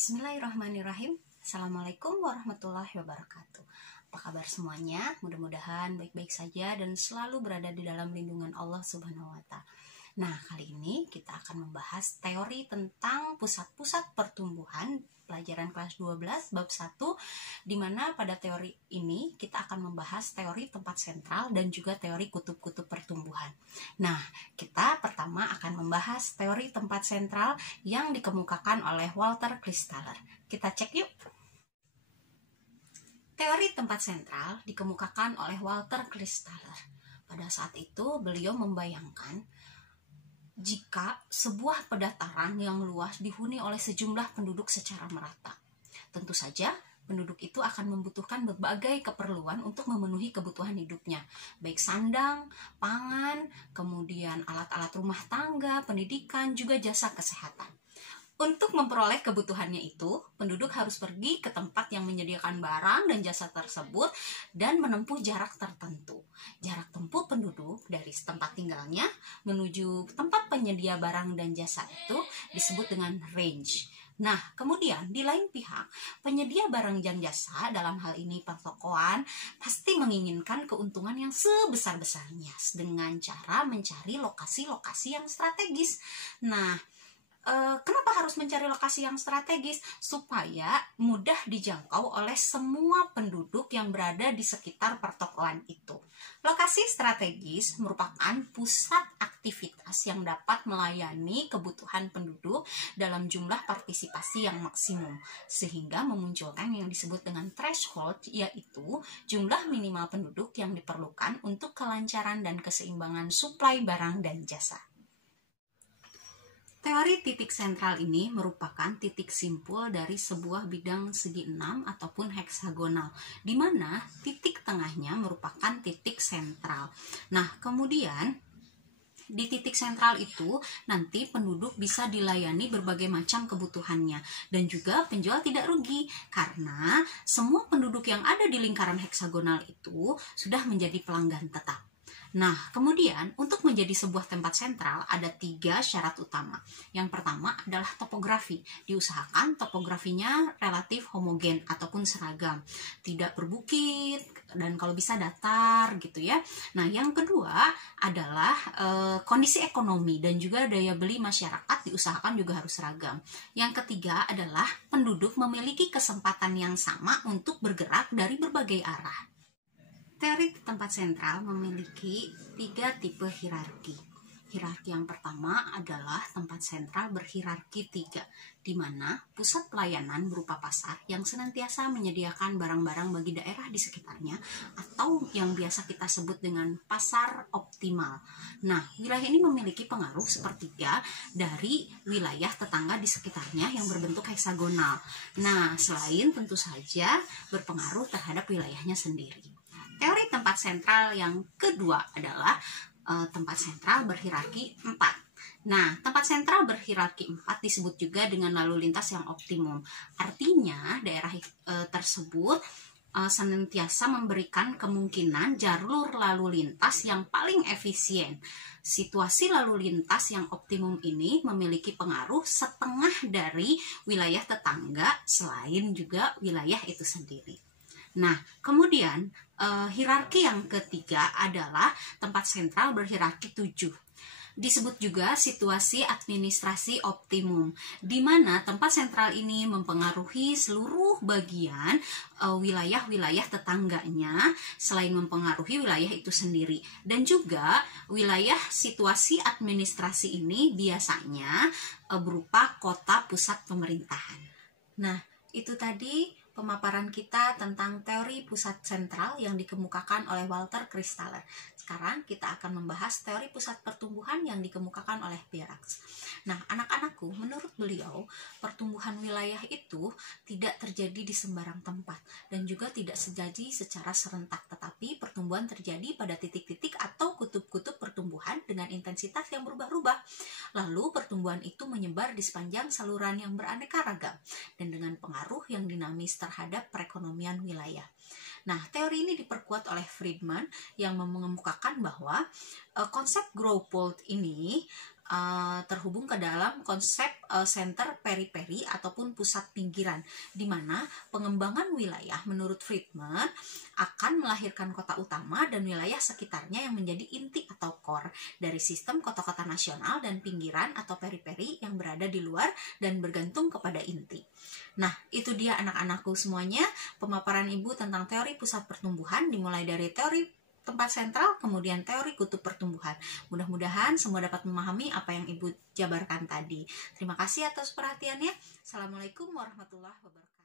Bismillahirrahmanirrahim. Assalamualaikum warahmatullahi wabarakatuh. Apa kabar semuanya? Mudah-mudahan baik-baik saja dan selalu berada di dalam lindungan Allah Subhanahu wa Ta'ala. Nah, kali ini kita akan membahas teori tentang pusat-pusat pertumbuhan, pelajaran kelas 12 bab 1, di mana pada teori ini kita akan membahas teori tempat sentral dan juga teori kutub-kutub pertumbuhan. Nah, kita pertama akan membahas teori tempat sentral yang dikemukakan oleh Walter Christaller. Kita cek yuk. Teori tempat sentral dikemukakan oleh Walter Christaller. Pada saat itu beliau membayangkan jika sebuah pedataran yang luas dihuni oleh sejumlah penduduk secara merata. Tentu saja penduduk itu akan membutuhkan berbagai keperluan untuk memenuhi kebutuhan hidupnya, baik sandang, pangan, kemudian alat-alat rumah tangga, pendidikan, juga jasa kesehatan. Untuk memperoleh kebutuhannya itu, penduduk harus pergi ke tempat yang menyediakan barang dan jasa tersebut dan menempuh jarak tertentu. Jarak tempuh penduduk dari tempat tinggalnya menuju tempat penyedia barang dan jasa itu disebut dengan range. Nah, kemudian di lain pihak, penyedia barang dan jasa, dalam hal ini pertokoan, pasti menginginkan keuntungan yang sebesar-besarnya dengan cara mencari lokasi-lokasi yang strategis. Nah, kenapa harus mencari lokasi yang strategis? Supaya mudah dijangkau oleh semua penduduk yang berada di sekitar pertokoan itu. Lokasi strategis merupakan pusat aktivitas yang dapat melayani kebutuhan penduduk dalam jumlah partisipasi yang maksimum, sehingga memunculkan yang disebut dengan threshold, yaitu jumlah minimal penduduk yang diperlukan untuk kelancaran dan keseimbangan suplai barang dan jasa. Teori titik sentral ini merupakan titik simpul dari sebuah bidang segi 6 ataupun heksagonal, di mana titik tengahnya merupakan titik sentral. Nah, kemudian di titik sentral itu nanti penduduk bisa dilayani berbagai macam kebutuhannya, dan juga penjual tidak rugi karena semua penduduk yang ada di lingkaran heksagonal itu sudah menjadi pelanggan tetap. Nah, kemudian untuk menjadi sebuah tempat sentral ada 3 syarat utama. Yang pertama adalah topografi. Diusahakan topografinya relatif homogen ataupun seragam, tidak berbukit dan kalau bisa datar gitu ya. Nah, yang kedua adalah kondisi ekonomi dan juga daya beli masyarakat diusahakan juga harus seragam. Yang ketiga adalah penduduk memiliki kesempatan yang sama untuk bergerak dari berbagai arah. Teori tempat sentral memiliki 3 tipe hierarki. Hierarki yang pertama adalah tempat sentral berhierarki 3, di mana pusat pelayanan berupa pasar yang senantiasa menyediakan barang-barang bagi daerah di sekitarnya, atau yang biasa kita sebut dengan pasar optimal. Nah, wilayah ini memiliki pengaruh sepertiga dari wilayah tetangga di sekitarnya yang berbentuk heksagonal. Nah, selain tentu saja berpengaruh terhadap wilayahnya sendiri. Teori tempat sentral yang kedua adalah tempat sentral berhierarki 4. Nah, tempat sentral berhierarki 4 disebut juga dengan lalu lintas yang optimum. Artinya, daerah tersebut senantiasa memberikan kemungkinan jalur lalu lintas yang paling efisien. Situasi lalu lintas yang optimum ini memiliki pengaruh setengah dari wilayah tetangga selain juga wilayah itu sendiri. Nah, kemudian hierarki yang ketiga adalah tempat sentral berhierarki 7. Disebut juga situasi administrasi optimum, di mana tempat sentral ini mempengaruhi seluruh bagian wilayah-wilayah tetangganya, selain mempengaruhi wilayah itu sendiri. Dan juga wilayah situasi administrasi ini biasanya berupa kota pusat pemerintahan. Nah, itu tadi pemaparan kita tentang teori pusat sentral yang dikemukakan oleh Walter Christaller. Sekarang kita akan membahas teori pusat pertumbuhan yang dikemukakan oleh Birax. Nah, anak-anakku, menurut beliau, pertumbuhan wilayah itu tidak terjadi di sembarang tempat dan juga tidak terjadi secara serentak, tetapi pertumbuhan terjadi pada titik-titik atau kutub-kutub pertumbuhan dengan intensitas yang berubah-ubah. Lalu pertumbuhan itu menyebar di sepanjang saluran yang beraneka ragam dan dengan pengaruh yang dinamis terhadap perekonomian wilayah. Nah, teori ini diperkuat oleh Friedman yang mengemukakan bahwa konsep growth ini terhubung ke dalam konsep center periperi ataupun pusat pinggiran, di mana pengembangan wilayah menurut Friedman akan melahirkan kota utama dan wilayah sekitarnya yang menjadi inti atau core dari sistem kota-kota nasional, dan pinggiran atau periperi yang berada di luar dan bergantung kepada inti. Nah, itu dia anak-anakku semuanya pemaparan Ibu tentang teori pusat pertumbuhan, dimulai dari teori tempat sentral, kemudian teori kutub pertumbuhan. Mudah-mudahan semua dapat memahami apa yang Ibu jabarkan tadi. Terima kasih atas perhatiannya. Assalamualaikum warahmatullahi wabarakatuh.